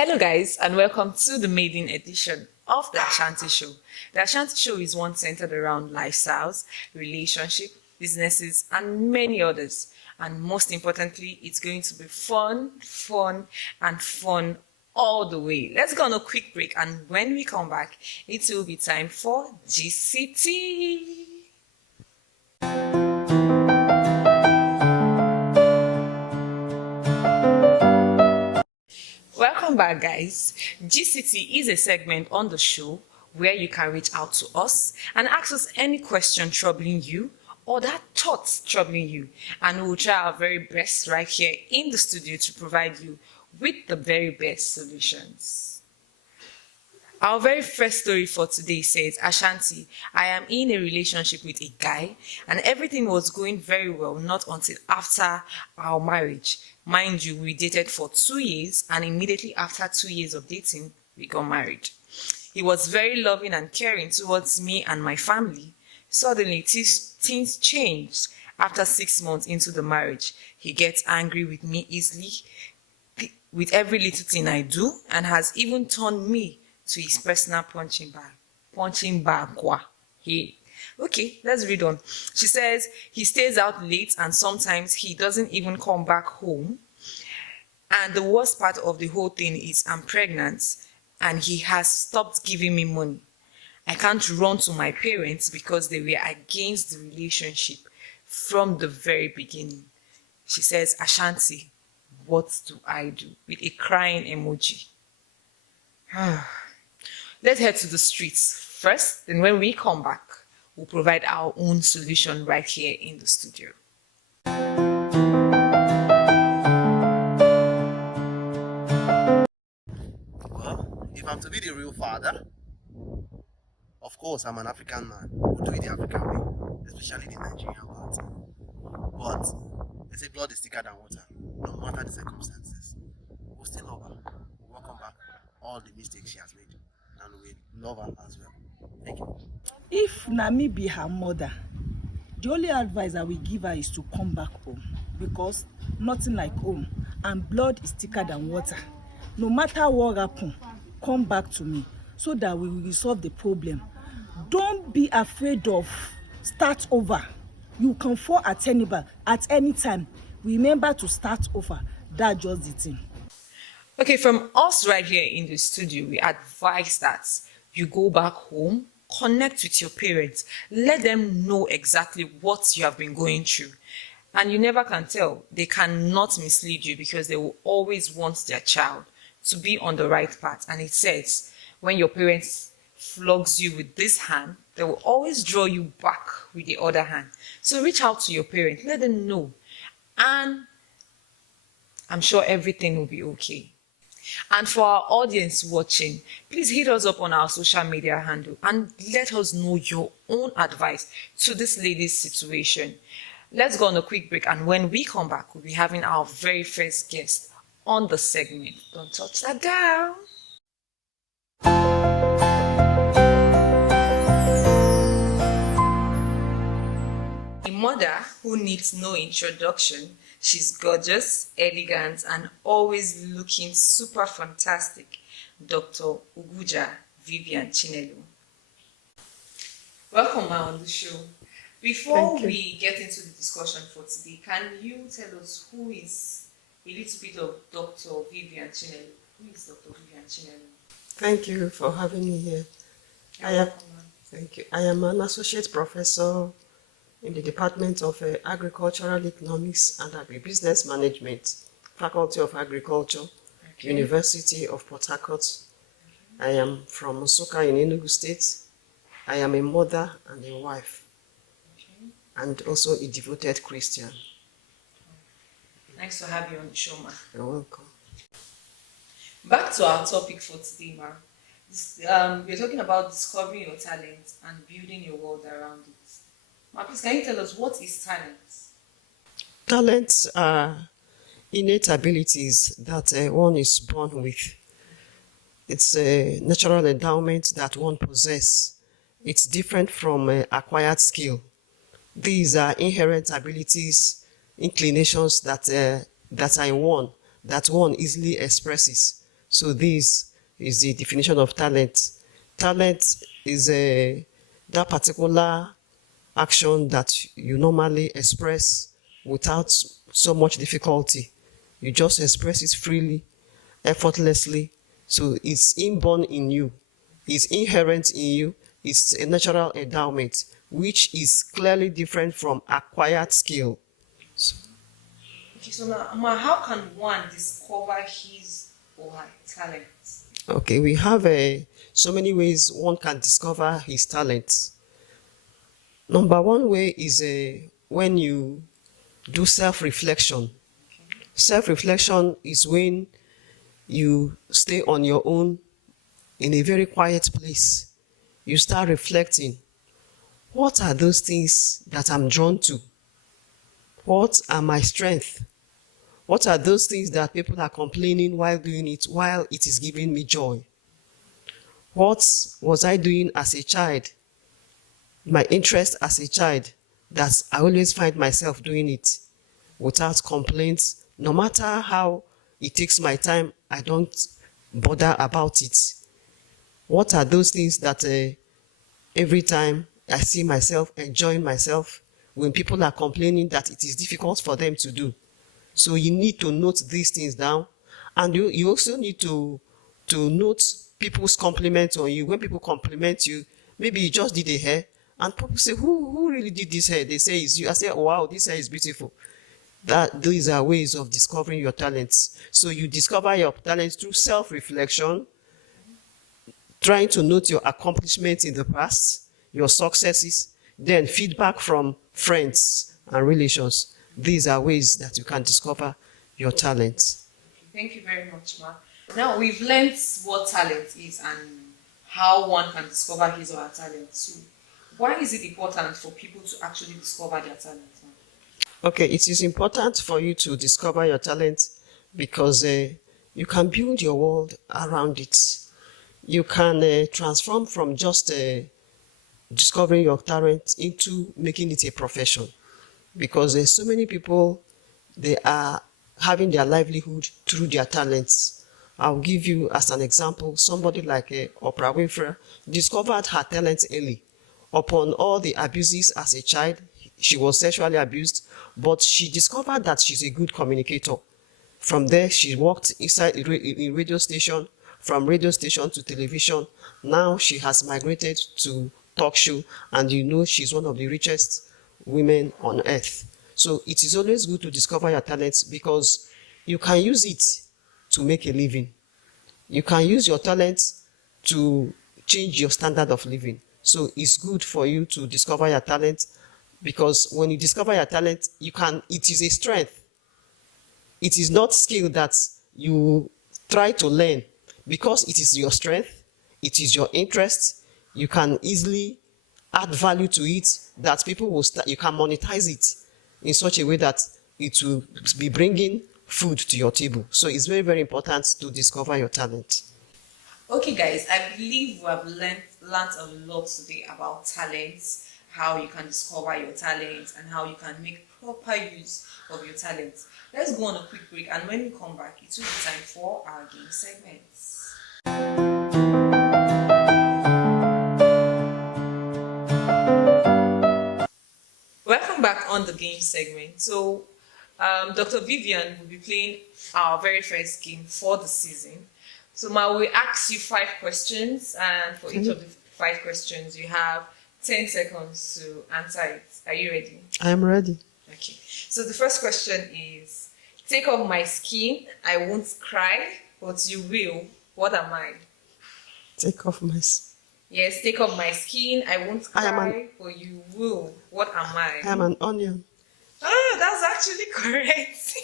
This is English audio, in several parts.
Hello guys, and welcome to the maiden edition of the ASHANTI Show. The ASHANTI Show is one centered around lifestyles, relationship, businesses, and many others. And most importantly, it's going to be fun all the way. Let's go on a quick break, and when we come back, it will be time for GCT. Welcome back, guys. GCT is a segment on the show where you can reach out to us and ask us any question troubling you or that thought troubling you, and we will try our very best right here in the studio to provide you with the very best solutions. Our very first story for today says, Ashanti, I am in a relationship with a guy and everything was going very well, not until after our marriage. Mind you, we dated for 2 years, and immediately after 2 years of dating, we got married. He was very loving and caring towards me and my family. Suddenly, things changed. After 6 months into the marriage, he gets angry with me easily, with every little thing I do, and has even turned me to his personal punching bag. Okay, let's read on. She says he stays out late and sometimes he doesn't even come back home. And the worst part of the whole thing is I'm pregnant and he has stopped giving me money. I can't run to my parents because they were against the relationship from the very beginning. She says, Ashanti, what do I do? With a crying emoji. Let's head to the streets first, and when we come back, we'll provide our own solution right here in the studio. Well, if I'm to be the real father, of course I'm an African man. We'll do it the African way, especially the Nigerian part. But they say blood is thicker than water, no matter the circumstances. We'll still love her. We'll welcome back all the mistakes she has made, and we'll love her as well. Thank you. If Nami be her mother, the only advice I will give her is to come back home, because nothing like home, and blood is thicker than water. No matter what happens, come back to me so that we will resolve the problem. Don't be afraid of start over. You can fall at any time. Remember to start over. That's just the thing. Okay, from us right here in the studio, we advise that you go back home, connect with your parents, let them know exactly what you have been going through. And you never can tell. They cannot mislead you because they will always want their child to be on the right path. And it says, when your parents flogs you with this hand, they will always draw you back with the other hand. So reach out to your parents, let them know. And I'm sure everything will be okay. And for our audience watching, please hit us up on our social media handle and let us know your own advice to this lady's situation. Let's go on a quick break, and when we come back, we'll be having our very first guest on the segment. Don't touch that dial. A mother who needs no introduction. She's gorgeous, elegant, and always looking super fantastic. Dr. Ugwuja, Vivian Chinelo. Welcome on the show. Before we get into the discussion for today, can you tell us who is a little bit of Dr. Vivian Chinelo? Who is Dr. Vivian Chinelo? Thank you for having me here. Thank you. I am an associate professor in the Department of Agricultural Economics and Agribusiness Management, Faculty of Agriculture, University of Port-Harcourt. I am from Nsukka in Enugu State. I am a mother and a wife, and also a devoted Christian. Nice to have you on the show, ma. You're welcome. Back to our topic for today, ma. We're talking about discovering your talent and building your world around it. Ma, please, can you tell us what is talent? Talents are innate abilities that one is born with. It's a natural endowment that one possesses. It's different from acquired skill. These are inherent abilities, inclinations that one easily expresses. So this is the definition of talent. Talent is that particular action that you normally express without so much difficulty. You just express it freely, effortlessly. So it's inborn in you, it's inherent in you, it's a natural endowment, which is clearly different from acquired skill. Okay, so now, Ma, how can one discover his or her talent? Okay, we have so many ways one can discover his talents. Number one way is when you do self-reflection. Self-reflection is when you stay on your own in a very quiet place. You start reflecting. What are those things that I'm drawn to? What are my strengths? What are those things that people are complaining while doing it, while it is giving me joy? What was I doing as a child? My interest as a child, that I always find myself doing it without complaints. No matter how it takes my time, I don't bother about it. What are those things that every time I see myself enjoying myself when people are complaining that it is difficult for them to do? So you need to note these things down. And you also need to note people's compliments on you. When people compliment you, maybe you just did a hair, and people say, who really did this hair? They say it's you. I say, oh, wow, this hair is beautiful. These are ways of discovering your talents. So you discover your talents through self-reflection, trying to note your accomplishments in the past, your successes, then feedback from friends and relations. These are ways that you can discover your talents. Thank you very much, Ma. Now we've learned what talent is and how one can discover his or her talent too. Why is it important for people to actually discover their talent, Ma? Okay, it is important for you to discover your talent because you can build your world around it. You can transform from just discovering your talent into making it a profession. Because there's so many people, they are having their livelihood through their talents. I'll give you as an example, somebody like Oprah Winfrey discovered her talent early. Upon all the abuses as a child, she was sexually abused, but she discovered that she's a good communicator. From there, she worked inside a radio station, from radio station to television. Now she has migrated to talk show, and you know she's one of the richest women on earth. So it is always good to discover your talents because you can use it to make a living. You can use your talents to change your standard of living. So it's good for you to discover your talent because when you discover your talent, it is a strength. It is not skill that you try to learn because it is your strength, it is your interest. You can easily add value to it that people will you can monetize it in such a way that it will be bringing food to your table. So it's very, very important to discover your talent. Okay, guys, I believe we have learned a lot today about talents, how you can discover your talents, and how you can make proper use of your talents. Let's go on a quick break, and when we come back, it will be time for our game segments. Welcome back on the game segment. So, Dr. Vivian will be playing our very first game for the season. So, Ma, we ask you 5 questions, and for each of the 5 questions, you have 10 seconds to answer it. Are you ready? I am ready. Okay. So, the first question is: take off my skin, I won't cry, but you will. What am I? Take off my Yes, take off my skin, I won't cry, but you will. What am I? I am an onion. Oh, that's actually correct.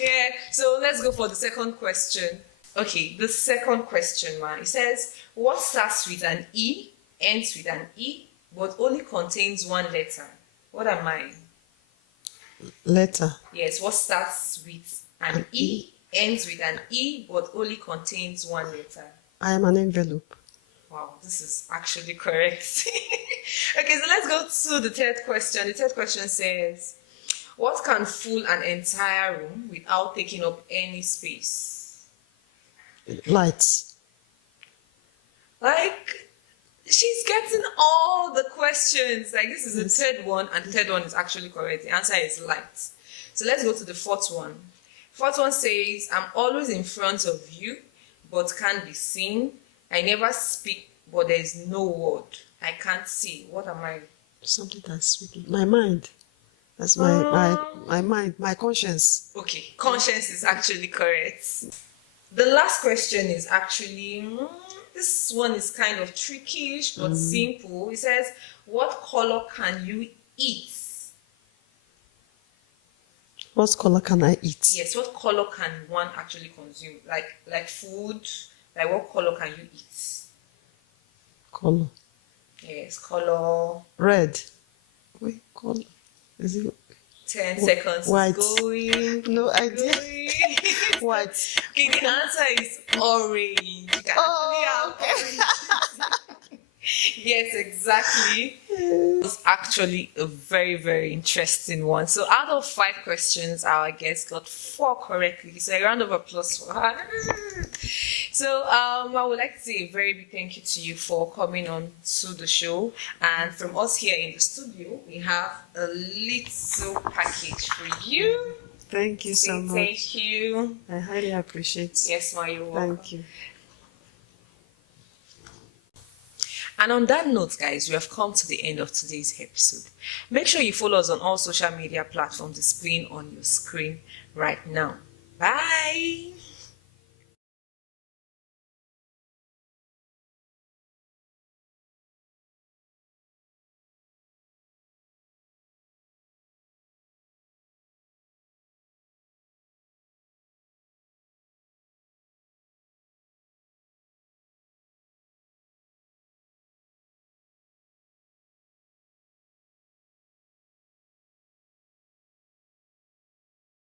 Yeah, so let's go for the second question. Okay, the second question, man. It says, what starts with an E, ends with an E, but only contains one letter? What am I? Letter. Yes, what starts with an E, ends with an E, but only contains one letter? I am an envelope. Wow, this is actually correct. Okay, so let's go to the third question. The third question says, what can fill an entire room without taking up any space? Lights. Like, she's getting all the questions. Like, this is the third one, and the third one is actually correct. The answer is light. So let's go to the fourth one. Fourth one says, I'm always in front of you, but can't be seen. I never speak, but there is no word. I can't see. What am I? Something that's speaking. My mind. That's my mind, my conscience. Okay, conscience is actually correct. The last question is actually, this one is kind of trickish, but simple. It says, what color can you eat? What color can I eat? Yes, what color can one actually consume? Like food, like what color can you eat? Color. Yes, color. Red. Wait, color. Is it 10 seconds white? is going. No idea. Going. White. Okay, the answer is orange. You can actually have orange. Yes, exactly. It was actually a very, very interesting one. So out of 5 questions, our guest got 4 correctly. So a round of applause for her. So I would like to say a very big thank you to you for coming on to the show. And from us here in the studio, we have a little package for you. Thank you so much. Thank you. I highly appreciate it. Yes, ma, you're welcome. Thank you. And on that note, guys, we have come to the end of today's episode. Make sure you follow us on all social media platforms displaying on your screen right now. Bye.